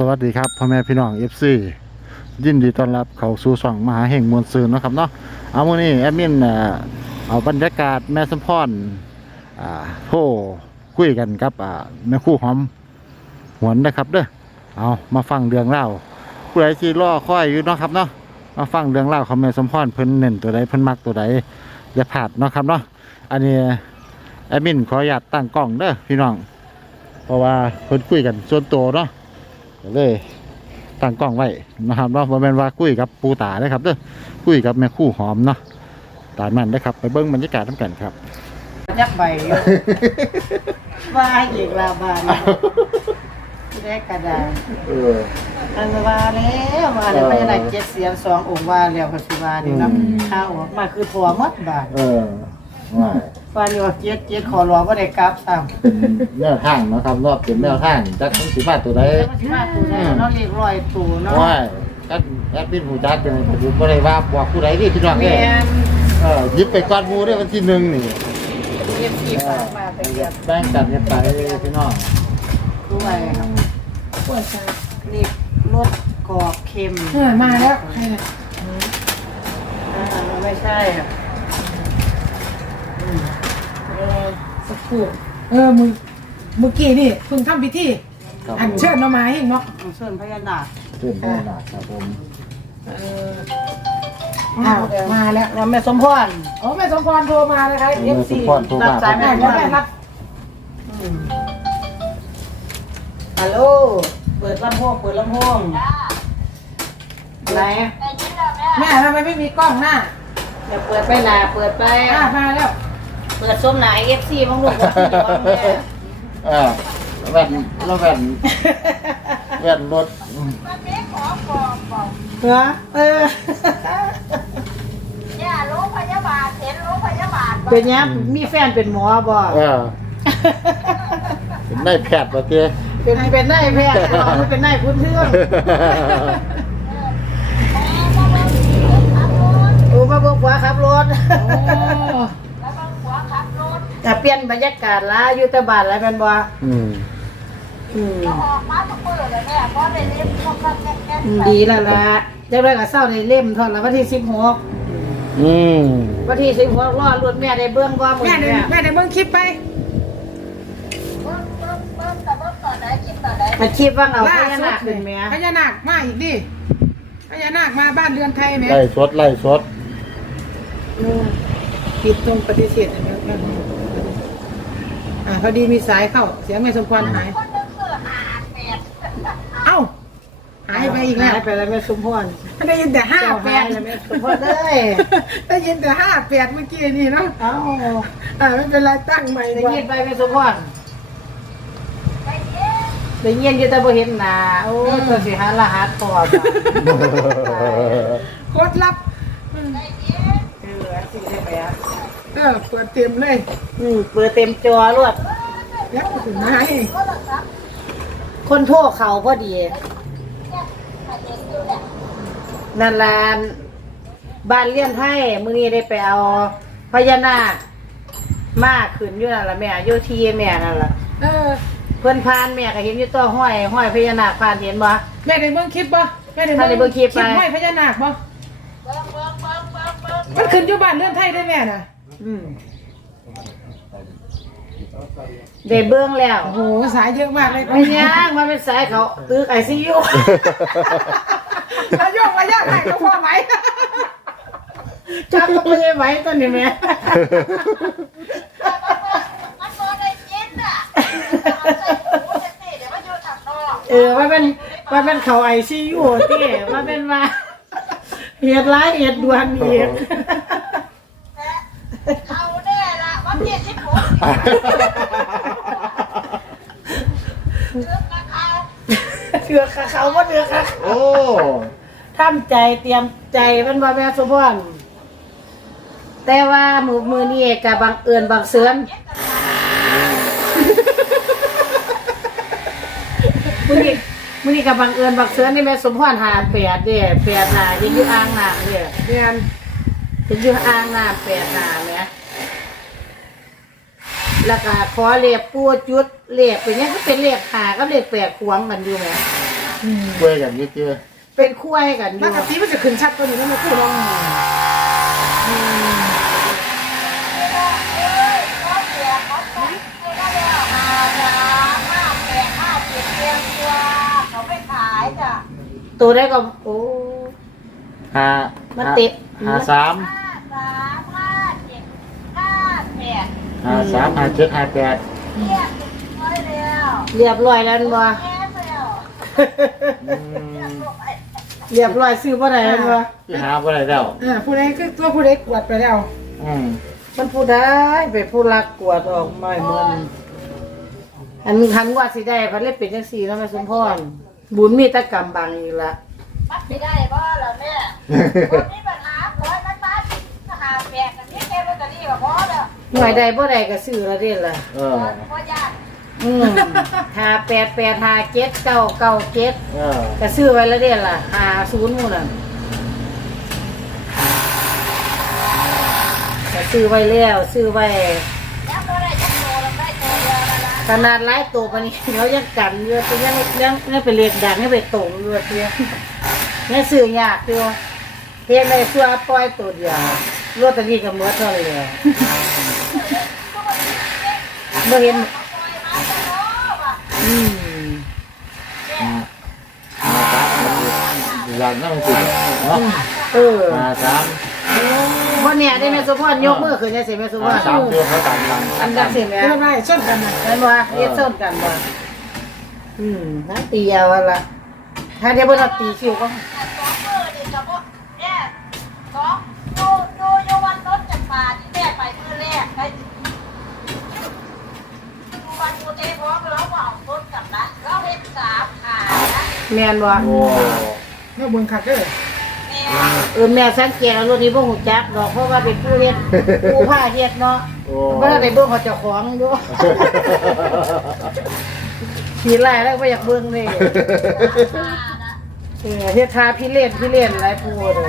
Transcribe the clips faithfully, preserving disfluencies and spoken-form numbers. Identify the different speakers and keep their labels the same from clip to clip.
Speaker 1: วัสดีครับพ่อแม่พี่น้อง เอฟ ซี ยินดีต้อนรับเข้าสู่ช่องมหาแห่งมวลซืนนะครับเนาะเอามื้อนี้แอดมินเอาบรรยากาศแม่สมพรอ่าโทรคุยกันครับอ่าแม่คู่หอมหวนนะครับเด้อเอามาฟังเรื่องเล่าผู้ใดที่รอคอยอยู่เนาะครับเนาะมาฟังเรื่องเล่าของแม่สมพรเพิ่นเน้นตัวใดเพิ่นมักตัวใดอย่าพลาดเนาะครับเนาะอันนี้แอดมินขออนุญาตตั้งกล้องเด้อพี่น้องเพราะว่าเพิ่นคุยกันส่วนตัวเนาะเลยตั้งกล้องไว้นะครับเนาะบ่แม่นว่าคุยกับปูตาเด้อครับเด้อคุยกับแม่คู่หอมเนาะตามนั้นเด้อครับไปเบิ่งบรรยากาศนำกันครับ
Speaker 2: ยักใบอยู่ว่าอีกลาบานแรกกระดาษเอออันว่าแล้วมาแล้วไปได้เจ็ดเสียงสององค์ว่าแล้วก็สิว่านี่นำข้าวออกมาคือพอหมดบาท
Speaker 1: เออว่า
Speaker 2: ว่านี่ว่าเจ็ดเจ็ดขอรอบ่ได้กลับซ้ำ
Speaker 1: เป็นแนวทางเนาะครับรอบเป็นแนวทางจักมันสิมาตัวใด
Speaker 2: สิมาตัวใดเนาะเลขร้อยตัวเนาะ
Speaker 1: ว่าจักแอดมินผู้จัดเป็นผมบ่ได้ว่าบอกผู้ใดนี่พี่น้องเอ้ยเออหยิบไปก่อนหมู่เด้อวันที่หนึ่งนี่
Speaker 2: เอฟซีฝากมาแต่เก็บ
Speaker 1: แบ่งกันกันไปพี่น้อง
Speaker 2: ด้วยครับปวดใจนี่รสกรอบเค็ม
Speaker 3: เออมาแล้วใครน่ะ
Speaker 2: อ่าไม่ใช่ค่ะ
Speaker 3: เออสักครู่เออมือเมื่อกี้นี่เพิ่งทำพิธีอันเชิญเรามาเองเนาะ
Speaker 2: เชิญพญานาค
Speaker 1: เชิญพญานาคครับผม
Speaker 3: เอออ้าวมาแล้ว
Speaker 2: แล้วแม่สมพร
Speaker 3: อ๋อแม่สมพรโทรมานะคะ เอฟ ซี
Speaker 2: รับสายแม่
Speaker 3: แล้วแม่รับ
Speaker 2: ฮัลโหลเปิดลำโพงเปิดลำโพงไหน
Speaker 3: แม่ทำไมไม่มีกล้องหน้า
Speaker 2: เดี๋ยวเปิดไปหนาเปิดไป
Speaker 3: อ่ามาแล้ว
Speaker 2: เปิดส้มหนาเอฟซีมั้งลูกว่าที่ว่าแม่
Speaker 1: เออแว่นแล้วแว่นแว่นรถ
Speaker 2: เหรอเออ
Speaker 4: เนี่ยโรงพยาบาลเห็นโรงพยาบาล
Speaker 2: เป็นยังมีแฟนเป็นหมอบ่
Speaker 1: เออเป็นนายแพทย์บ่เต้
Speaker 2: เป็นเป็นนายแพทย์มันเป็นนายพื้นเทืองโอ้มาบอกว่าขับรถแต่เปลี่ยนบรรยากาศละอยู่แต่บ้านแล้วแม่นบ่
Speaker 1: อืม
Speaker 2: อืม
Speaker 4: ออกมาทุกมื้อเลยแม่เพราะได้เล่มเข้ากันแน่
Speaker 2: ๆดีแล้วล่ะจังได๋ก็เช้าได้เล่มเท่าละวันที่สิบหก
Speaker 1: อืม
Speaker 2: วันที่สิบหกรอรุ่นแม่ได้เบิ่งบ่มื้อนี้
Speaker 3: แม่ได้เบิ่งคลิปไป
Speaker 4: เบิ่งเบิ่งเบิ่งแต่เบิ่งตอนไหนคิดตอนไหน
Speaker 2: มาคิดว่าเอาพญานาคขึ้นแม่
Speaker 3: พญานาคมาอีกดิพญานาคมาบ้านเรือนไทยแม่
Speaker 1: ไล่สดไล่สด
Speaker 3: ปิดตรงปฏิเสธอ่าพอดีมีสายเข้าเสียงแม่สมพรหายเอ้าหายไปอีกแล้ว
Speaker 2: หายไปแล้วแม่สมพร
Speaker 3: ได้ยินแต่ห้าแปด
Speaker 2: แม่สมพรเลย
Speaker 3: ได้ยินแต่ห้าแปดเมื่อกี้นี่เนาะ
Speaker 2: เอ้า
Speaker 3: อ่าไม่เป็นไรตั้งใหม่
Speaker 2: ได้ยินไปแม่สมพรได้ยินอยู่แต่บ่เห็นหน้าโอ้ตัวสิหารหัสต่อบ่
Speaker 3: กดรับ
Speaker 2: เออสิได้ไปอ่ะ
Speaker 3: เออเปิดเต็มเลย
Speaker 2: อืมเปิดเต็มจอรวด
Speaker 3: แล้วถึงไหน
Speaker 2: คนโทรเขาพอดีนั่นล่ะบ้านเลี้ยนไทยมื้อนี้ได้ไปเอาพญานาคมาขึ้นอยู่นั่นล่ะแม่อยู่ที่แม่นั่นล่ะ
Speaker 3: เออ
Speaker 2: เพิ่นผ่านแม่ก็เห็นอยู่ตัวห้อยห้อยพญานาคผ่านเห็นบ่
Speaker 3: แม่ได้เบิ่งคลิปบ่แม่ได้เบิ่งคลิปห้อยพญานาคบ่มันขึ้นอยู่บ้านเรือนไทยได้แม่น่ะ
Speaker 2: อืมได้เบิ่งแล้ว
Speaker 3: โอ้โหสายเยอะมากเลย
Speaker 2: ไม่ยังมันเป็นสายเขาตึก ไอ ซี ยู
Speaker 3: แล้วโยกมาย่างให้ก็พอไหม
Speaker 2: จับก็ไม่ได้ไหวตอนนี้แม่
Speaker 4: มันบ่ได้ยินอ่ะเดี๋ยวมันอยู่ทางนอก
Speaker 2: เออว่าเป็นว่าเป็นเขา ไอ ซี ยู ติว่าเป็นว่าเหตุร้ายเหตุด่วนอีก
Speaker 4: เอาแน่ละวันที่สิบหก
Speaker 2: เถือกเขาว่าเถือกเขา
Speaker 1: โอ้
Speaker 2: ทำใจเตรียมใจเป็นว่าแม่สมพรแต่ว่ามือมือนี่กับบังเอิญบังเสือนมือนี่มือนี่กับบังเอิญบังเสือนนี่แม่สมพรหาแปดเด้แปดหายังอยู่อ่างน้ำเนี่ย
Speaker 3: เรียน
Speaker 2: ยังอยู่อ่างน้ำแปดหาเนี่ยแล้วก็ขอเลขปูจุดเลขเป็นยังก็เป็นเลขหาก็เลขแปดขวงกันอยู่ไหม
Speaker 1: ช่วยกันนิดเดียว
Speaker 2: เป็นคู่ให้กันอ
Speaker 3: ป
Speaker 2: ยู่
Speaker 3: กติมันจะขึ้นชัดตัวนี้แล้วมันคู่ลง
Speaker 4: เขาไม่ขายจ้ะ
Speaker 2: ตัวได้ก็โอ้
Speaker 1: ห้า
Speaker 2: มันติด
Speaker 1: ห้าสาม
Speaker 4: ห้าสามห้าเจ็ดห้าแปด
Speaker 1: ห้าสามห้าเจ็ดห้าแปด
Speaker 4: เรียบร้อยแล้ว
Speaker 2: เรียบร้อยแล้วบ่
Speaker 4: แม่แล้ว
Speaker 1: อืม
Speaker 2: เรียบร้อยซื้อบ่ได้แล้วบ่
Speaker 1: ที่หาบ่ได้แล้ว
Speaker 3: อ่าผู้ใดคือตัวผู้ใดกวดไปแล้ว
Speaker 1: อืม
Speaker 2: มันผู้ใดไปผู้รักกวดออกมาเหมือนอันคันว่าสิได้พันเล็บเป็นจังซี่แล้วแม่สมพรบุญมีแตะกรรมบางอีกละ
Speaker 4: มัดไม่ได้บ่ล่ะแม่คนมีปัญหาขอให้มันมาหาแปดอันนี้แกลอตเตอรี่ก็พอแล้ว
Speaker 2: หน่วยใดบ่ได้ก็ซื้อแล้วเด้ล่ะ
Speaker 1: เอ
Speaker 4: พ
Speaker 1: อ
Speaker 4: อพอยาก
Speaker 2: อืมห้าแปดแปดห้าเจ็ดเก้าเก้าเจ็ด
Speaker 1: เออ
Speaker 2: ก็ซื้อไว้แล้วเด้ล่ะห้าศูนย์หมู่นั่นก็ซื้อไว้แล้วซื้อไว้
Speaker 4: แล้วก็ได้จักโตแล้วได้โตเดียวแล้วล่ะ
Speaker 2: ขนาดหลายตัวปานนี้ เขายังกันอยู่ตัวยังยังยังเป็นเลขดังยังเป็นตรงอยู่เพียยังซื้อยากอยู่เพียงได้ตัวปล่อยตัวเดียวลอตเตอรี่ก็หมดเท่าเลยบ่เห็นอืม
Speaker 1: ห้าห้าสามอย่างนั้นสิเนาะ
Speaker 2: เออ
Speaker 1: ห้าสาม
Speaker 2: บ่เนี่ยได้แม่สุพรยกมือขึ้นจังซี่แม่สุพ
Speaker 1: ห้าร สามตัวเขาต่างกัน
Speaker 2: อันดับสิแม่
Speaker 3: เพื่อไล่ส้นกันนะ
Speaker 2: แม่นบ่เฮ็ดส้นกันบ่อืมถ้าตีเอาละถ้าเดี๋ยวบ่ต้องตีคิวก็
Speaker 4: สองมือนี่จะบ่แม่สองดูดูอยู่วันรถจากป่าที่แม่ไปมือแรกได้ดูวันกูเตะพร้อมแล้วว่าเอารถกลับนะเราเฮ็ดสามขานะ
Speaker 2: แม่นบ่
Speaker 1: โอ้
Speaker 3: เมื่อเบิ่งคักเด้อ
Speaker 4: แม่
Speaker 2: เออแม่สังเกตแล้วรถนี้บ่ฮู้จักดอกเพราะว่าเป็นผู้เฮ็ดผู้พาเฮ็ดเนาะ
Speaker 1: โอ้
Speaker 2: บ่ได้เบิ่งเขาเจ้าของอยู่ขี่ไล่แล้วบ่อยากเบิ่งนี่
Speaker 4: ขานะ
Speaker 2: เออเฮ็ดทาพี่เล่นพี่เล่นหลายผู้เด้อ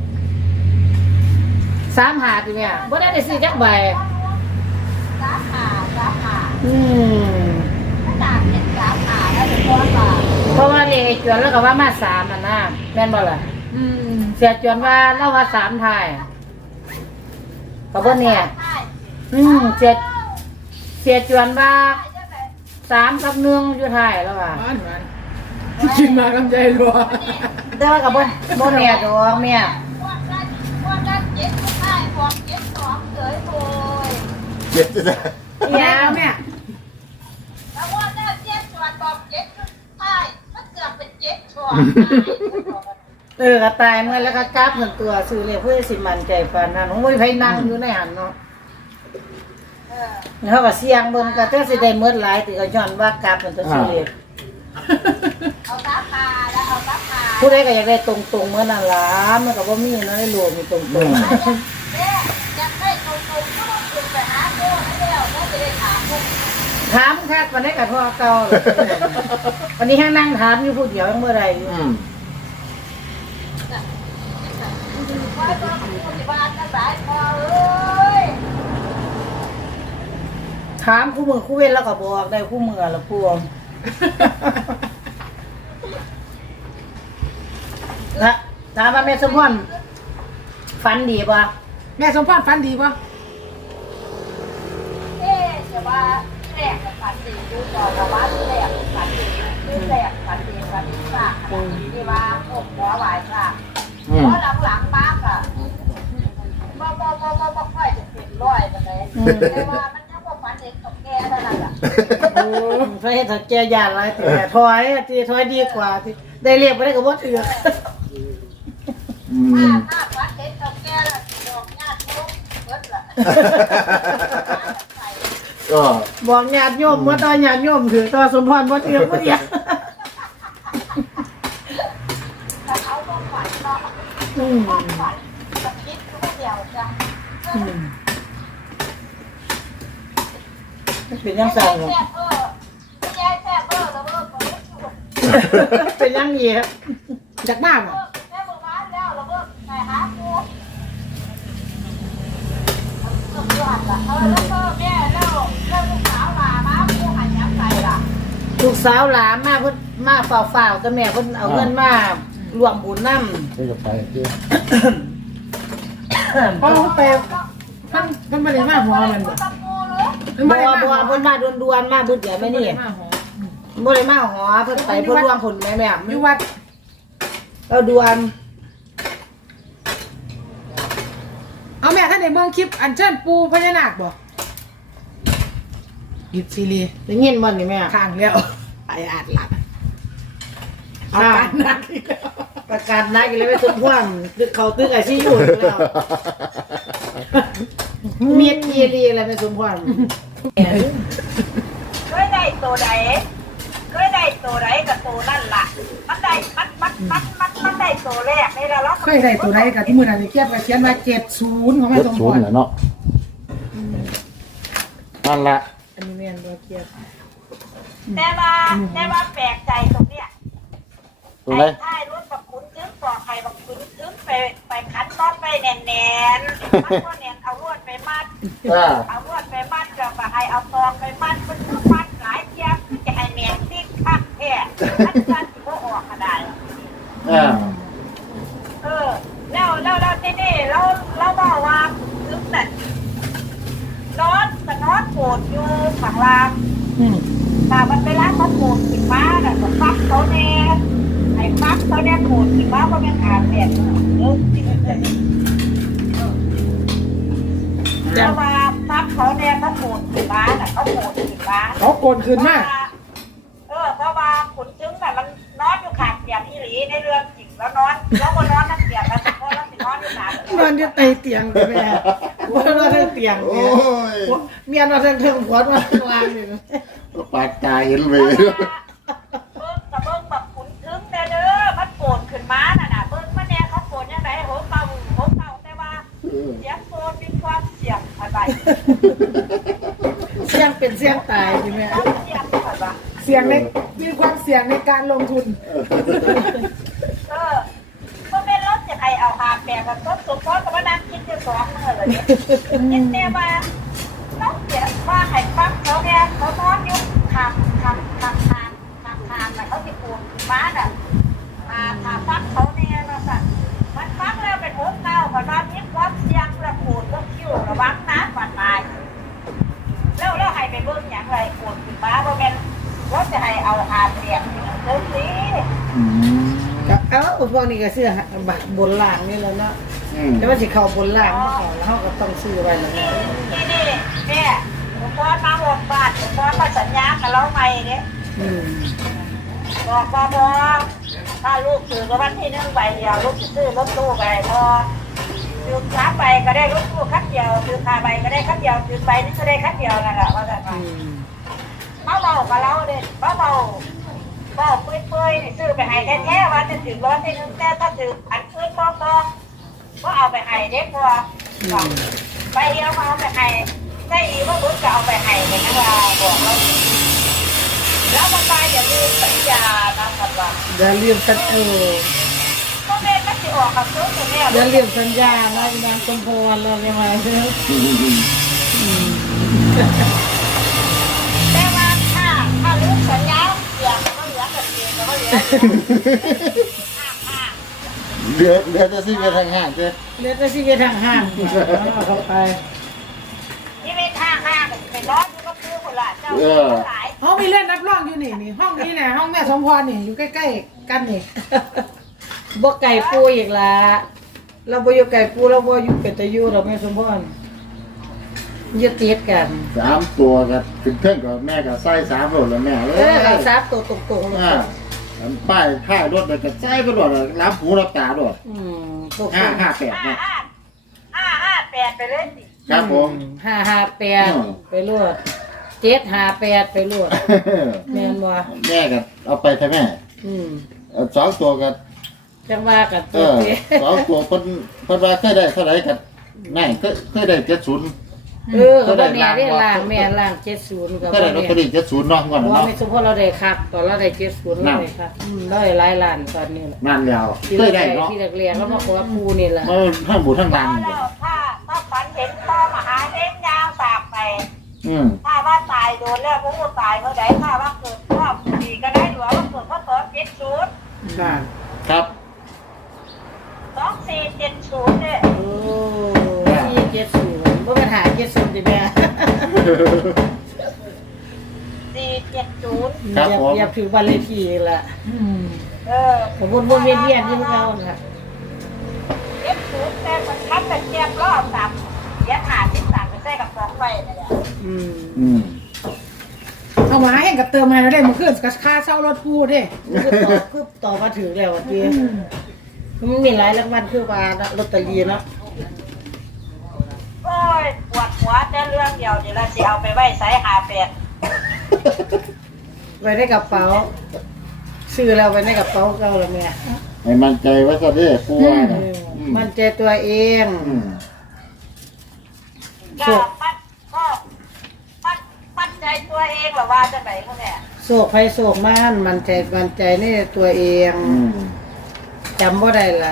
Speaker 2: สามหาติแม่บ่ได้ได้ซื้อจักใบ
Speaker 4: สามขาสามขา
Speaker 2: อืม
Speaker 4: ถ้าตากเห็นสามขาแล้วจะพอป่า
Speaker 2: เพราะว่าเลขไอ้จวนแล้วก็ว่ามาสามอ่ะนะแม่นบ่ล่ะ
Speaker 3: อืม
Speaker 2: เสียจวนว่าเล่าว่าสามทายก็บ่เนี่ย
Speaker 4: ใช่
Speaker 2: อืมเสียเสียจวนว่าสามกับหนึ่งอยู่ท้ายแล้วว่า
Speaker 3: หวานหวานกินมาลำไยรัว
Speaker 2: แต่ว่าก็บ่บ่แน่ดอกแม่
Speaker 4: พวกนั้นพวกนั้นเจ็ดไม่ใช่พวกเจ็ดสองเฉยโอย
Speaker 1: เจ็ดจะได้
Speaker 3: แม่แม่
Speaker 4: แล้วว่าหน้าเจ็ดชวนบอกเจ็ดไม่ใช่มันเกือบเป็นเจ็ดชวน
Speaker 2: เออก็ตายเมื่อแล้วก็กราบเงินตัวซื้อเลยเพื่อสิมั่นใจปานนั้นโอ้ยไผนั่งอยู่ในหันเนาะ
Speaker 4: เออ
Speaker 2: เขาก็เสี่ยงเบิ่งก็แต่สิได้หมดหลายติก็ย้อนว่ากราบมันตัวซื้อเลย
Speaker 4: เอาตาพาแล้วเอาตาพา
Speaker 2: ผู้ใดก็อยากได้ตรงๆเหมือนนั่นล่ะมันก็บ่มีเนาะในโลกมีตรงๆ
Speaker 4: แม่อยากได้ตรงๆก็ต้องขึ้นไปหาโก้ให้แล้วก็จะได้ถามพวก
Speaker 2: ถามคักวันนี้กับพ่อเก่าเลยวันนี้ให้นั่งถามอยู่ผู้เดียวยังเมื่อไรอยู่
Speaker 1: อืม
Speaker 4: ว่าต้องปฏิบัติกันสายพอเอ้ย
Speaker 2: ถามคู่มือคู่เว้นแล้วก็บอกได้คู่มือละพวงนะถามว่าแม่สมพรฝันดีป่ะ
Speaker 3: แม่สมพรฟันดีป่ะ
Speaker 4: เอ๊ะจะว่าแรกกับฝันดีดูต่อกับว่าแรกฝันดีดูแรกฝันดีฝันดีมากขนาดนี้ที่ว่าพวกหัวไหวค่ะ
Speaker 1: อืม
Speaker 4: เพราะหลังๆมากอ่ะบ่บ่บ่บ่บ่ค่อยจะเป็นร้อยกันเลยแต่ว่ามันยังบ่ฝันเด็กกับแกเท่านั้นล่ะ
Speaker 2: โอ้พระเฮ็ดให้แกยานหลายแต่ถอยตีถอยดีกว่าที่ได้เรียกไปได้ก็บ่ถือ
Speaker 1: อื
Speaker 4: ถ้าม ถ้าฝันเด็กกับแกล่ะดอกญาติโยมเบิดล่ะ
Speaker 1: ก็
Speaker 2: บอกญาติโยมว่าตอนญาติโยมถือตอนสมพรบ่ถือบ่เดียว
Speaker 4: แต่เขาบ่ฝันเนาะ
Speaker 2: อืม
Speaker 4: บ่ฝันกับคิดก็เดียวจ้ะ
Speaker 2: อืมเป็นยังสั่งเหรอ
Speaker 4: แซ่บเออไม่ใช่แซ่บเออแล้วเออบ่รู้สึก
Speaker 2: เป็นยังเหี้ย
Speaker 3: จากบ้าน
Speaker 4: เอ
Speaker 3: อ่ะ
Speaker 4: อแม่เมื่อวานแล้วแล้วเออไปหาครูเออหันล่ะเออแล้วก็แม่แล้วแล้วลูกสาวลามาครูหันยังไงล่ะ
Speaker 2: ลูกสาวหลานมาเพิ่นมาฝ่าวๆแต่แม่เพิ่นเอาเงินมารวมบุญนำ
Speaker 1: ไปกับไปเจ้
Speaker 3: เพราะเขาไปท่านท่านไม่ได้มาหัวมันบ่
Speaker 2: บ่บ่เพิ่นมาด่วนๆมาบึดเดี๋ยวแม่นี่
Speaker 3: มาหัว
Speaker 2: บ่ได้มาหอเพิ่นไปเพิ่นรวมผลแม่แม่
Speaker 3: อยู่วัด
Speaker 2: เอาด่วน
Speaker 3: เอาแม่ท่านในเมืองคลิปอันเชิญปูพญานาคบ่ยิดซีรี
Speaker 2: ได้ยินบ่นี่แม่
Speaker 3: ข้างแล้วไปอาดหลับเอาการหนักอีกแล้ว
Speaker 2: ประกาศนักอีกแล้วแม่สมพรตึกเขาตึกไอ้ที่อยู่อยู่แล้วเมียทีรีอะไรแม่สมพร
Speaker 4: เคยได้ตัวใดเคยได้ตัวใดกับตัวนั่นล่ะมันได้มันมันมันมันมันได้ตัวแรกนี่แล้วเรา
Speaker 3: เคยได้ตัวใดกับที่มือนั้นเขียนไว้เขียนว่าเจ็ดศูนย์ของแม่
Speaker 1: เจ็ด
Speaker 3: สม
Speaker 1: ศู
Speaker 3: พ
Speaker 1: น
Speaker 3: ร
Speaker 1: ย์แหละเนาะนั่นละ
Speaker 2: อันนี้แม่นบ่เกียรติ
Speaker 4: แต่ว่าแต่ว่าแปลกใจตรงเนี้ย
Speaker 1: ตัวไหน
Speaker 4: ไอ้ท้ายรถบักขุนซึ้งปอกไข่บักขุนซึ้งไปไปคันต้อนไปแน่นแน่นมันก็แน่นเอาลวดไปมัด
Speaker 1: อ่า
Speaker 4: เอาลวดไปมัดกับให้เอาตองไปมัดมันก็มัดหลายเทียบจะให้แมงติ๊กคักแท้มันจะก็ออกกระได
Speaker 1: อ่า
Speaker 4: เออแล้วแล้วแล้วที่นี่เราเราบอกว่าซึกนั่นนอนก็นอนโกรธอยู่ข้างล่าง
Speaker 2: อืม
Speaker 4: แต่มันไปร้านเขาโกรธขึ้นมาน่ะก็ฟักเขาแน่ไอ้ฟักเขาแน่โกรธขึ้นมาเพราะมันอาบแดดเออจริงเลยแต่ว่าฟักเขาแน่เขาโกรธขึ้นมาน่ะเขาโกรธขึ้นมา
Speaker 3: เขาโกนคืนมาก
Speaker 4: เออเพราะว่าขุนจึงน่ะมันนอนอยู่ข้างเตียงอีหลีในเรื่องจริงแล้วนอนแล้วก็นอนนั่งเตียงแล้วก็แล้วสินอนอยู่หน้าน
Speaker 2: อนอยู่ใต้เตียงเลยแม่บ่นอนในเตียง
Speaker 1: โอ้
Speaker 2: เนี่ย
Speaker 1: ย
Speaker 2: เมียนอนเทิงๆผัวนอนวางอยู่
Speaker 1: ปากตาเห็นเลย
Speaker 4: เบิ้งกับเบิ้งแบบขุนจึงเด้อเด้อมันโกรธขึ้นมาน่ะน่ะเบิ้งมาแน่เขาโกรธยังไงโหเก่าโหเก่าแต่ว่าเสียงโกรธมีความเสี่ยงอะไร
Speaker 2: เสียงเป็นเสียงตายใช่ไหม
Speaker 4: เสี่ยงอะไร
Speaker 3: เสี่ยงในมีความเสี่ยงในการลงทุน
Speaker 4: เออเมื่อเป็นรถจะใครเอาหาแปลกกับรถสุขภาพกับว่านั่งคิดอยู่สองมือเลยเนี่ยคิดแน่ว่าต้องเสียว่าให้ฟังเขาเนี่ยเขานอนอยู่ข้างข้างข้างข้างข้างข้างน่ะเขาติดปูนบ้านอ่ะมาถาฟังเขาเนี่ยนะสัตว์มันฟังแล้วเป็นหัวเก่ากับนอนยิ้มความเสียงระปูนก็คิ้วระวังนะฝันตายแล้วแล้วให้ไปเบิ่งอย่างไรปูนขึ้นมาเพราะเป็นว่าจะให้เอาหาเสียงเดินสิ
Speaker 1: อืม
Speaker 2: ก็เอ้าพวกนี้ก็ซื้อบัตรบนล่างนี่แหล้วเนาะ
Speaker 1: อืม
Speaker 2: แต่ว่าสิเข้าบนล่างบ่เข้าแล้วเฮาก็ต้องซื้อไว้แล้ว
Speaker 4: นี่
Speaker 2: นะ
Speaker 4: นี่นี่แม่หลวงพ่อมาหกบาทหลวงพ่อมาสัญญากับเราใหม่เนี่ย
Speaker 2: อืม
Speaker 4: บอกว่าพอถ้าลูกถือกับวันที่หนึ่งใบเดียวลูกจะซื้อรถตู้ไปพอถือสามใบก็ได้รถตู้คันเดียวถือห้าใบก็ได้คันเดียวถือใบนึงก็ได้คันเดียวนั่นแหละว่าแต่
Speaker 2: อืม
Speaker 4: มาเบากับเราเด็ดมาเบาเบาเปื่อยๆซื้อไปให้แท้ๆว่าจะถือรถที่หนึ่งแต่ถ้าถืออันอื่นพอพอก็เอาไปให้เด็กพอใบเดียวมาเอาไปให้ได้อีกว่าบุญจะเอาไปให้เนี่ยนะว่าบอกเราแล้วมันไปอย่าลืมสัญญานะครับว่า
Speaker 2: อย่าลืมสัญเออ
Speaker 4: ก็แม่ก็สิออกกับซื้อตัวแม่
Speaker 2: อย่าลืมสัญญานะนางสมพรแล้วใช่ไหม
Speaker 4: แต่ว่าถ้าถ้าลืมสัญญาเสียก็เหลือกับเสียก็เหลือห้า
Speaker 1: เหลือเหลือจะซื้อไปทางห้างเจ้
Speaker 2: เดี๋ยวจะสิไปทางห้างเอาเข้าไป
Speaker 4: ที่เป็นห้าห้าเป็นร้อยอยู่ก็คือคนละเจ้าหลาย
Speaker 3: เขามีเล่นนับร่องอยู่นี่นี่ห้องนี้นะห้องแม่สมพรนี่อยู่ใกล้ๆกันนี่
Speaker 2: บ่ไก่ปูอีกละเราบ่อยู่ไก่ปูเราบ่อยู่เป็ดตะยูเราแม่สมพรยึดติดกัน
Speaker 1: สามตัวกับถึงเครื่องกับแม่กับไส้สามโหลดแล้วแม่เอ
Speaker 2: เอ
Speaker 1: อ
Speaker 2: อเอาซับตัวตรงๆเลย
Speaker 1: อ่าอันป้ายท้ายรถเลยกับไส้ก็โหลดรับหูรับตาโหลด
Speaker 2: อืมตรง
Speaker 1: ห้าห้าแปด
Speaker 4: ห้า
Speaker 1: นะ
Speaker 4: ห้าห้าห้าแปดไปเลยสิ
Speaker 1: ครับผม
Speaker 2: ห้าห้าแปดไปรวดเจ็ดห้าแปดไปรวดแม่นบ่
Speaker 1: แม่กับเอาไปใช่ไหม
Speaker 2: อืม
Speaker 1: เอาสองตัวกับ
Speaker 2: จังว่ากัน
Speaker 1: เอ
Speaker 2: ตัว
Speaker 1: อ
Speaker 2: เด้
Speaker 1: สองตัวเพิ่นเพิ่นว่าเคยได้เท่าไหร่กับนั่นเคยเคยได้เจ็ดศูนย์
Speaker 2: เออก็บ่แม่ได้ล่างแม่ล่างเจ็ดศูนย์ก็
Speaker 1: เคยได้ลอตเตอรี่เจ็ดศูนย์เนาะก่อน
Speaker 2: ว่า
Speaker 1: เนาะ
Speaker 2: ไม่สมพรเราได้คักตอนเราได้เจ็ดศูนย์เราได้คักอืมเราได้หลายล้านตอนนี้แหละ
Speaker 1: นั่นแล้ว
Speaker 2: ที่
Speaker 1: เค
Speaker 2: เรา
Speaker 1: ยได้
Speaker 2: ได้
Speaker 1: เนาะ
Speaker 2: ที่เรียกๆแล้วมาขอปูนี่แหละ
Speaker 1: มันทั้งบุทั้ง
Speaker 4: พ
Speaker 1: ดั
Speaker 4: อง แล้วถ้าถ้าฝันเห็นพ่อมหาเล่นยาวตากไป
Speaker 1: อืม
Speaker 4: ถ้าว่าตายโดนแล้วพวกตายเมื่อใดถ้าว่าเกิดพ่อดีก็ได้หรือว่าเกิดพ่อโตจ็ดศูนย์
Speaker 2: ค่ะ
Speaker 1: ครับ
Speaker 4: สองสี่เจ็ดศูนย์เนี่ย
Speaker 2: โอ้สี่เจ็ดศูนย์บ่ปัญหาเจ็ดศูนย์ดิแม่
Speaker 4: สี่เจ็ดศูนย์
Speaker 1: ครับ
Speaker 2: อย่า
Speaker 1: ผม
Speaker 2: อย่าถือบัลเลทีละ
Speaker 3: อืม
Speaker 4: เออ
Speaker 2: ผมวนวนเวียนเวียนที่พวกเราน่ะ
Speaker 4: เจ็ดศูนย์แต่มันคัดแต่เจ็บรอบสามเสียหาสิบสามไปใส่กับฟองไฟนี่แหละ
Speaker 2: อืม
Speaker 1: อืม
Speaker 3: เอามาให้กับเติมมาได้มาขึ้นกับค่าเช่ารถพูดเด้
Speaker 2: คือต่อคือต่อมาถึงแล้วอ่ะเจ๊มันมีหลายรางวัลคือว่าลอตเตอรี่เนาะ
Speaker 4: โอ้ยปวดหัวแต่เรื่องเดียวเดี๋ยวเราจะเอาไปไว้ใส่หาแปด
Speaker 2: ไว้ในกระเป๋าซื้อแล้วไว้ในกระเป๋าเก่าแล้วแม่
Speaker 1: ให้มั่นใจไว้ซะเด้ผู้ว่า
Speaker 2: เอ
Speaker 1: น่ะ
Speaker 2: อ
Speaker 1: อืม
Speaker 2: มันใจตัวเอง
Speaker 1: อืม
Speaker 4: ก็มันก็มันมันใจตัวเองหรอว่าจะไหนพวกเนี่ย
Speaker 2: โศกภัยโศกม่านมันใจมันใจในตัวเอง
Speaker 1: อืม
Speaker 2: จำว่าได้ละ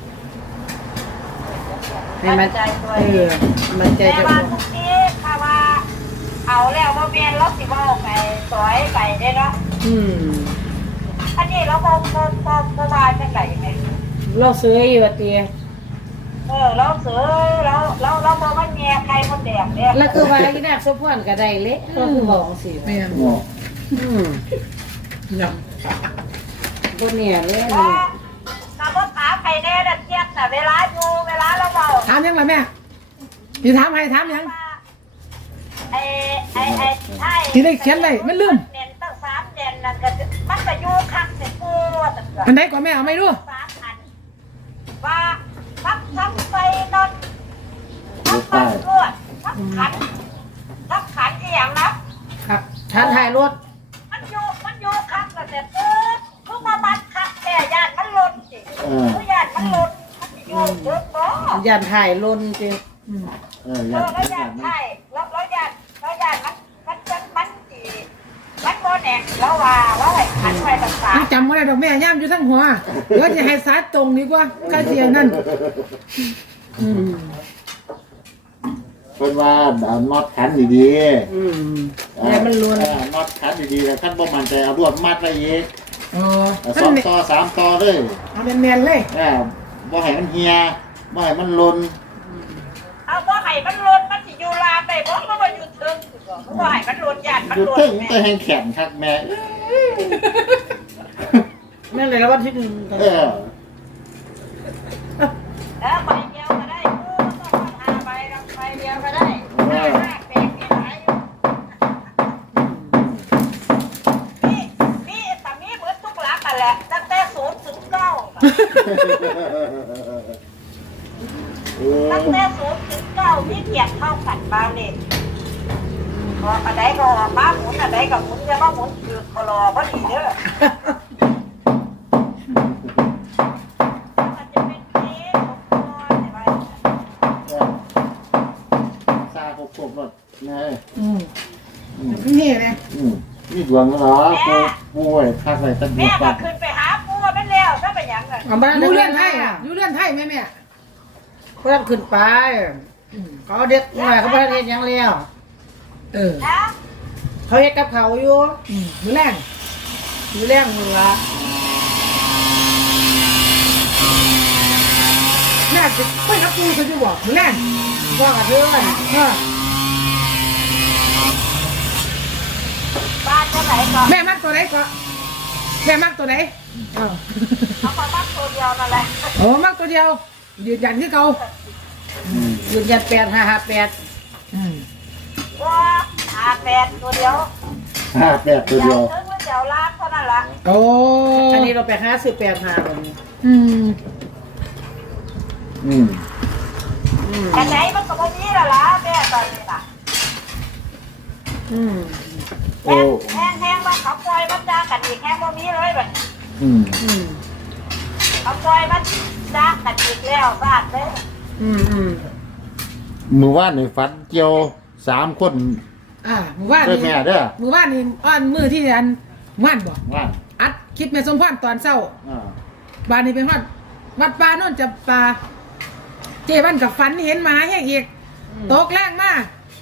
Speaker 2: ให้
Speaker 4: มั
Speaker 2: มัน
Speaker 4: นใจตัว
Speaker 2: เอ
Speaker 4: เอ
Speaker 2: อง มันใจ
Speaker 4: แต่
Speaker 2: จะ
Speaker 4: ว่าทุกทีถ้าว่าเอาแล้วว่าเมียนเราสิว่าไปสอยไปได้เนาะ
Speaker 2: อืม
Speaker 4: อันนี้เราโมโมโมโมบายจะไก่ไหม
Speaker 2: เราซื้ออยู่ว่าเตีย
Speaker 4: เออเราเสือเราเราเราโมมันแง่ใครคนแดงเนี่ย
Speaker 2: แล้วคือว่าอีนักสมพรก็ได้เละเราคือบอกสิ
Speaker 3: แม่น
Speaker 1: เนาะ
Speaker 2: อืม
Speaker 3: ยัง
Speaker 2: บนเนี่ยเลย
Speaker 4: ก็ถ้าพ่อขาใครแน่ดันเทียบแต่เวลาอยู่เวลาเราเบา
Speaker 3: ถามยังล่ะแม่พี่ถามให้ถามยัง
Speaker 4: ไอ้ไอ้ไอ้ใช่
Speaker 3: ที่ได้เขียนไว้มันลืม
Speaker 4: เน้นตั้งสามเด่นนั่นก็มันก็อยู่ข้างเสียกูตั้งแต่
Speaker 3: อันไหนก่อนแม่เอาไม่รู้
Speaker 4: สามอันว่าทับทับไปนอนทับปันรวดทับขันทับขันอีอย่างนะครับ
Speaker 2: ทานถ่ายรถ
Speaker 4: มันอยู่มันอยู่ข้างแต่แต่ปุ๊บคือมาบัดขับแต่ญาติมันหล่นสิคือญาติมันหล่นมันอยู่เยอะบ่
Speaker 2: ยันถ่ายลนจริง
Speaker 3: อืม
Speaker 1: เออ
Speaker 4: เอ
Speaker 1: อยา
Speaker 4: อก แล้วญาติใช่แล้วแล้วญาติแล้วญาติมันมันมันมันสิมันโบแหนกแล้วว่าแล้วไอ้ขันไปต่าง
Speaker 3: ยังจำไม่ได้ดอกแม่ย่ามอยู่ทั้งหัวเดี๋ยวจะให้สายตรงดีกว่าค่าเสียนั่น
Speaker 2: อืม
Speaker 1: เพิ่นว่าเอาน็อตขันดี
Speaker 2: อืม
Speaker 1: ๆ
Speaker 2: แต่มันลวน
Speaker 1: เออน็อตขันดีๆแล้วคันบ่มั่นใจเอารวดมัดไว้อีก
Speaker 3: อ๋อ
Speaker 1: เอาสองต่อสามต่อเลย
Speaker 3: เอาแมนๆเลย
Speaker 1: เออบ่ให้มันเหี่ยบ่ให้มันหล่น
Speaker 4: ๆเอาบ่ให้มันหล่นมันสิอยู่ลามได้บ่เพราะว่าอยู่เทิงสิบ่เพราะว่าให้มันหล่นญาติมัน
Speaker 1: อยู่
Speaker 4: หล่น
Speaker 1: ตึ้ง
Speaker 4: แม่
Speaker 1: ก็แห้งแข็งคักแม่
Speaker 2: นั่นเลยแล้ววันที่หนึ่ง
Speaker 1: เออ
Speaker 4: เออใบเดียวก็ได้กูต้องหาใบลงใบเดียวก็ได้ได้มากแปลกมีหลายอยู่มีมีแต่มีเหมือนทุกหลักกันแหละตั้งแต่ศูนย์ถึงเก้า
Speaker 1: เออ
Speaker 4: ตั้งแต่ศูนย์ถึงเก้ามีเกียรติเท่ากันบ้างเลยพออันใดก็ออกมาหมุนอันใดก็หมุนจะมาหมุนคือคลอพอดีเด้อมันจะเป็นเค้กของคลอใช่ไหม
Speaker 1: ซาครบๆรถแม่
Speaker 3: อืมนี่เลย
Speaker 1: อืมนี่ดวงเหรอปูปูไว้คักไว้ตั้ง
Speaker 4: แม่
Speaker 1: เดียว
Speaker 4: ก็
Speaker 1: กัน
Speaker 4: ขึ้นไปหาปูเป็นแล้วถ้าเป็นอย่างนั้น
Speaker 2: เอาบ้าน
Speaker 3: อยู่เลื่อนไทยอยู่เลื่อนไทยแม่แม่
Speaker 2: เพื่อนขึ้นไปเขาเด็กหน่อยเขาประเทศยังเลี้ยว
Speaker 3: เออ
Speaker 4: นะ
Speaker 2: เขาเฮ็ดกับเขาอยู่
Speaker 3: อืมมือแรง
Speaker 2: อยู่แรงมือละ
Speaker 3: แม่จะไปนับปูเขาจะบอกมือแรง
Speaker 2: พ่อกระเทือน
Speaker 3: เออ
Speaker 4: บ้านจะไหนก็
Speaker 3: แม่มักตัวไหนก็แม่มักตัวไหนเออ
Speaker 4: เขามาบ้านตัวเดียวนั่นแหละ
Speaker 3: โอ้มักตัวเดียวยืนยันที่เขา
Speaker 2: ยืนยันแปดห้าห้าแปด
Speaker 3: อืม
Speaker 4: ว่าหาแปดตัวเดียว
Speaker 1: ห้าแปดตัว
Speaker 4: เดี๋
Speaker 1: เดี
Speaker 4: ย
Speaker 1: ยว ว
Speaker 4: ถึงว่าเดี๋ยวล้านเท่านั้นละ
Speaker 3: โอ้
Speaker 2: อันนี้เราไปห้าสิบแปดห้าแบบนี้
Speaker 3: อืม
Speaker 1: อืม
Speaker 2: อืม
Speaker 4: แต่ไหนมันก็บ่มีแล้วล่ะแม่ตอนนี้ล่ะ
Speaker 2: อืม
Speaker 1: โอ้
Speaker 4: แห้งแห้งๆมันเขาปล่อยมันจ้ากันอีกแห้งบ่มีเลยแบบ
Speaker 1: อืม
Speaker 2: อืม
Speaker 4: เขาปล่อยมันจ้ากันอีกแล้วบาดเลย
Speaker 2: อืมอืม
Speaker 1: มือว่านในฝันเกี่ยวสามคน
Speaker 3: อ่ามือว่าน
Speaker 1: เด้อ
Speaker 3: นี่
Speaker 1: แม่เด้อ
Speaker 3: มือว่านนี่อ่อนมือที่อันว่านบอก
Speaker 1: ว่าน
Speaker 3: อัดคลิปแม่สมพรตอนเช้า
Speaker 1: อ่า
Speaker 3: บ้านนี้เป็นวัดวัดป่าโน่นจะป่าเจวันกับฝันเห็นหมาแห้งอีกตกแรงมาก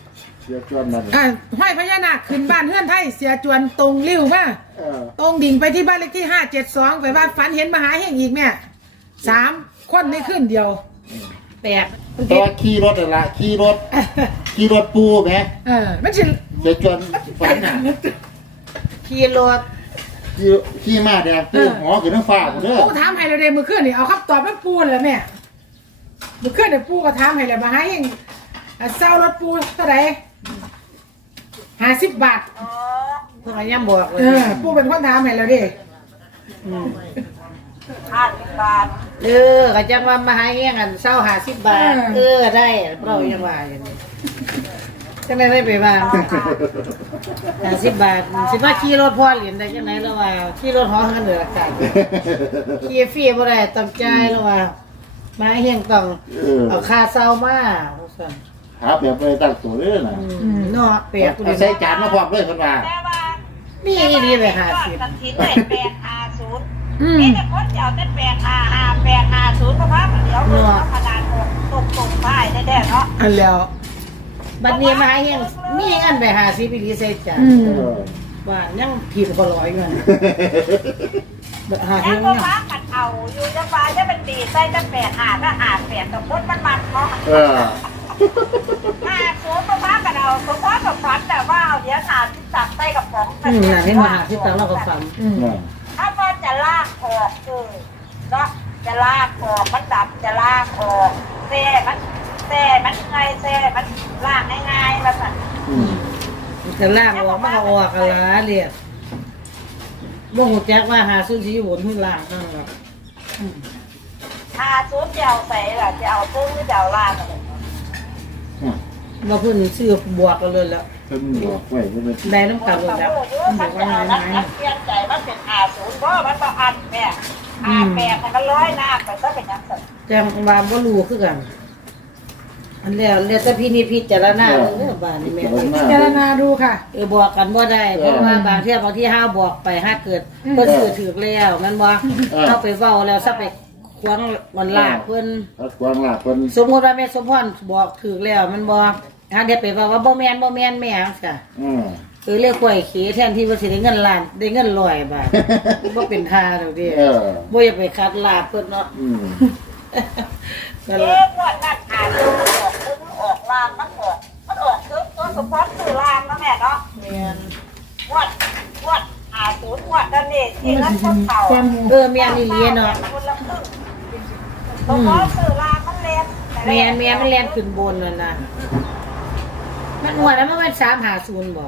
Speaker 1: สียจวนนั่น
Speaker 3: อ่าห้อยพญานาคขึ้นบ้านเฮือนไทยเสียจวนตรงริ้วมา
Speaker 1: เออ
Speaker 3: ตรงดิ่งไปที่บ้านเลขที่ห้าเจ็ดสองไปว่าฝันเห็นมหาเฮงอีกแม่สามคนในคืนเดียวแตก
Speaker 1: แต่ว่าขี่รถนั่นละขี่รถขี่รถปูแหม
Speaker 3: เออมันสิ
Speaker 1: เสียจวนฝันน่ะ
Speaker 2: ขี่รถ
Speaker 1: ขี่ขี่มาแดงปูหอขึ้นน้ำฟ้าหมดเด้อ
Speaker 3: ปูถามให้เราเดมือขึ้นนี่เอาคำตอบมันปูเลยแม่มือขึ้นเนี่ยปูก็ถามให้เลยมหาเฮงอ่ะเศร้ารถปูเท่าไหร่ห้าสิบบาท
Speaker 4: อ๋อ
Speaker 2: เพิ่นก็ยังบอกเล
Speaker 3: เอย อปูเป็นคนถามให้เราเด้
Speaker 2: ม
Speaker 4: ห้าสิบบาท
Speaker 2: เออก็จังว่ามาหาเงี้ยกันเศร้าหาสิบบาทเออได้เรายังว่าอย่างนี้จังได๋ได้ไปว่าหาสิบบาทสิว่าขี่รถพ่อเหรียญได้จังไหนแล้วว่าขี่รถหอกันเหนืออากาศขี่ฟรีบ่ได้ต้องจ่ายแล้วว่ามาเฮียงต้อง
Speaker 1: เออ
Speaker 2: เอาค่าเศร้ามาว่าซั่น
Speaker 1: หาแบบไปตั้งตัวเด้อน่ะ
Speaker 3: อืม
Speaker 2: เนาะเปียกกู
Speaker 1: เอา
Speaker 2: ดิ
Speaker 1: ใส่จานมาพร้อมเลยเพิ่นว่า
Speaker 4: แต่ว่า
Speaker 2: มีอีหลีเลยห้าสิบ
Speaker 4: กันทิ้งเลยแปดห้าศูนย์
Speaker 3: อืม
Speaker 4: นี่แต่คนจะเอาแต่แปดห้าห้าแปดห้าศูนย์เพราะว่าเดี๋ยวมันขนาดตกตกป้ายแน่ๆเนาะ
Speaker 3: อันแล้ว
Speaker 2: บัดนี้มาหาเฮียงมีเงินไปหาสิบอีหลีใส่จาน
Speaker 3: อืม
Speaker 1: เออ
Speaker 2: ว่ายังพิมพ์ก็ร้อยเงินหา
Speaker 4: ยั
Speaker 2: เฮีย
Speaker 4: ง
Speaker 2: ง
Speaker 4: ก็
Speaker 2: เนี่ย
Speaker 4: ฟ้ากันเอาอยู่จะฟ้าจะเป็นตีใส่จะแปดหาถ้าหาแปดกับคนมันมันเนาะ
Speaker 1: เออ
Speaker 4: หาศูนย์ก็ฟ้ากันเอาเพราะว่ากับฟันแต่ว่าเอาเดี๋ยวหาที่ตักใส่กับป๋อง
Speaker 2: อืมน่ะเห็นมาหาที่ตังเราก็ฟัง
Speaker 3: อืม
Speaker 1: น่ะ
Speaker 4: ถ้าว่าจะลากออกคือเนาะจะลากออกมันดับจะลากออกแซ่มันแซ่มันไงแซ่มันลากง่ายๆแล้วสั่น
Speaker 1: อืม
Speaker 2: จะลากออกมันก็ออกกันละเรียกบ่ฮู้จักว่าหาซื้อสิอยู่บนพื้นล่างนั่นล่ะ
Speaker 4: หาศูนย์จะเอาใส่ล่ะจะเอาซุ้มหรือจะเอาลากอะไร
Speaker 1: อ่ะ
Speaker 2: บ่เพิ่นซื้อบวกกันเลยแล้ว
Speaker 1: เพิ่นบอกไว้ว่ามัน
Speaker 2: ได้น้ำกันเลยแล้ว
Speaker 4: มันจะเอานักนักเปลี่ยนใจมันเป็นหาศูนย์เพราะมันต้องอันแม่หาแปดมันร้อยหน้าไปซะเป็นยังไง
Speaker 2: จังว่าบ่รู้คือกัน อันแล้วแล้วแต่พี่นี่พิจารณาเด้อบ้านนี่แม่
Speaker 3: พิจารณาดูค่ะ
Speaker 2: เออบอกกันบ่ได้เพราะว่าบางเที่ยบางที่ห้าบอกไปห้าเกิดเพิ่นซื้อถือแล้วแม่นบ่เฮาไปเว้าแล้วซะไปควงมันลากเพิ่น
Speaker 1: เอากวางลาเพิ่น
Speaker 2: สมมุติว่าแม่สมพรบอกถือแล้วแมันบ่ถ้าเดี๋ยวไปว่าว่าบ่แม่นบ่แม่นแม่จังซี่
Speaker 1: อืม
Speaker 2: เออเรียกข่อยเขแทนที่ว่าสิได้เงินล้านได้เงินร้อยบาทบ่เป็นท่าดอกเด้
Speaker 1: เออ
Speaker 2: บ่อยากไปคัดลาบเพิ่นเนาะ
Speaker 1: อืม
Speaker 2: นั่น
Speaker 4: เอ๊
Speaker 2: ล่ะ
Speaker 4: ะงวดนั่นหาศูนย์ออกซุ้มออกลางมันออกมันออกคือตัวสปอร์ตคือลางนะแม่เนาะ
Speaker 2: แม่น
Speaker 4: งวดงวดหาศูนย์งวดนั่นนี่ที่นั่นคนเข่า
Speaker 3: ความหมู
Speaker 2: เออแม่นอีหลีเนาะ
Speaker 4: คนละครึ่งสปอร์ตคือลางมันเล่น
Speaker 2: แม่นแม่มันแล่นขึ้นบนนั่นน่ะมันหัวแล้วมันเป็นสามห้าศูนย์บ่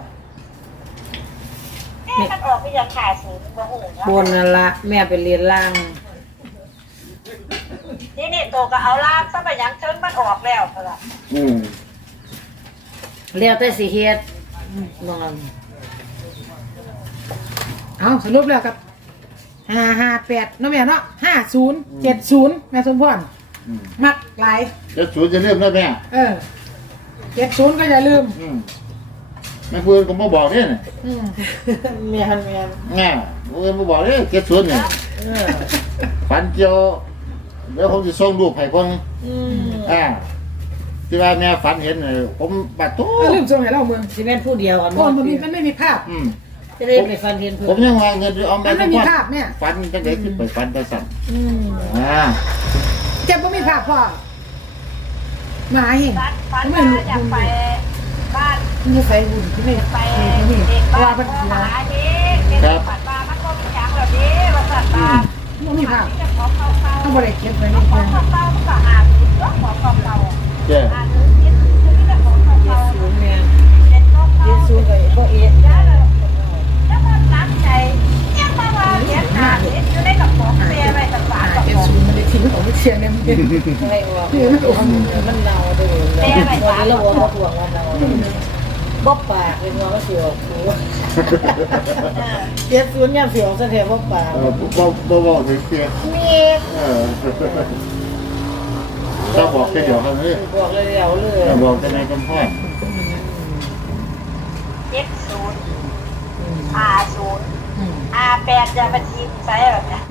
Speaker 4: เอ๊ะมันออกไปยังขาศูนย์บ่หูนะ
Speaker 2: บนนั่นล่ะแม่ไปเรียนล่าง
Speaker 4: นี่นี่โตก็เอาลางซะไปยังเชิงมันออกแล้วเท่าไหร่
Speaker 1: อืม
Speaker 2: แล้วแต่สิเฮ็ดนอน
Speaker 3: เอาสรุปแล้วกับห้าห้าแปดเนาะแม่เนาะห้าศูนย์เจ็ดศูนย์แม่สมพร
Speaker 1: อืม
Speaker 3: มักหลาย
Speaker 1: เดี๋ยวสูนจะเริ่มแล้วแม่
Speaker 3: เออเจ็ดศูนย์ก็อย่าลืม
Speaker 1: อืมแม่เพื่อนก็มาบอกเนี่ยน่ะ
Speaker 3: อืม
Speaker 2: แม่นแม่น
Speaker 1: ง่าเพื่อนมาบอกเนี่ยเจ็ดศูนย์เนี่ย
Speaker 2: เออ
Speaker 1: ฝันเกี่ยวเดี๋ยวผมจะส่งรูปให้เพิ่น
Speaker 2: อืม
Speaker 1: อ่าที่ว่าแม่ฝันเห็นน่ะผมบาดโต
Speaker 3: เออลืมส่งให้เราเมือง
Speaker 2: สิแม่นผู้เดียวกัน
Speaker 3: โอ้มันมีมันไม่มีภาพ
Speaker 1: อืม
Speaker 2: จะได้ไปฟันเห็นเพิ่
Speaker 1: ผม
Speaker 2: น
Speaker 1: ยังว่าเงินเอา
Speaker 3: มั
Speaker 1: แม่
Speaker 3: นไม่มีภาพเนี่ย
Speaker 1: ฝันจังได๋ขึ้นไปฝันไปสั่น
Speaker 2: อืม
Speaker 1: อ่า
Speaker 3: เจ็บก็มีภาพพ่อหมาเห็น
Speaker 4: ฟันฟัน
Speaker 3: ไม่
Speaker 4: ว่า
Speaker 3: รู้
Speaker 4: อยากไปบ้าน
Speaker 3: มีไฟหุ่นที่นี่
Speaker 4: ไป
Speaker 3: ที่นี่
Speaker 4: เด็ก
Speaker 3: เพราะ
Speaker 4: บ้า
Speaker 3: ว่าน มัน
Speaker 4: พ่อ
Speaker 3: เสีย
Speaker 4: หาเด็กเด็กฝันว่ามันก็มีอย่างแบบนี้ว่าสัตว์ตา
Speaker 3: ไม่มีภาพ
Speaker 4: ที่จะขอเข้าเข้า
Speaker 3: ต้องบริเก็บไว้
Speaker 4: ข
Speaker 3: ใน
Speaker 4: อ
Speaker 3: เมือง
Speaker 4: เข้าเข้ามันก็หาศูนย์ขอเข้าเข้า
Speaker 1: เจ้
Speaker 4: หาศูนย์คิดที่จะขอเข้า
Speaker 2: เจ็
Speaker 4: เข้า
Speaker 2: ดศูนย์แม่น
Speaker 4: เจ็ดเข้าเข้า
Speaker 2: เจ็ดศูนย์ก็บ่เอ็ด
Speaker 4: แล้วแล้วมันตั้งใจยังมาว่าเจ็ดหาเจ็ดอยู่ในกระป๋องเสียไปสักสามกระ
Speaker 3: เจ็ด
Speaker 4: ป๋อง
Speaker 3: ศูนย์มันได้ทิ้งของเชียร์เนี่ยมันเป็น
Speaker 2: ไม่ออกมันเน่าเด้อแล้วเราบ่ห่วงว่าเน่าบ่ปากเลยว่ามันสิออกหูเจ็ดศูนย์ยามสิออกซะแท้บ่ปาก
Speaker 1: เออบ่บ่บอกเลยเสีย
Speaker 2: มี
Speaker 1: เออถ้าบอกแค่เดียวเท่านั้นเลย
Speaker 2: บอกเลยเอาเลย
Speaker 1: ถ้าบอกแต่ในกำแพง
Speaker 4: เจ็ดศูนย์ห้าศูนย์ห้าแปดจะเป็นทีมใช้แบบเนี้ย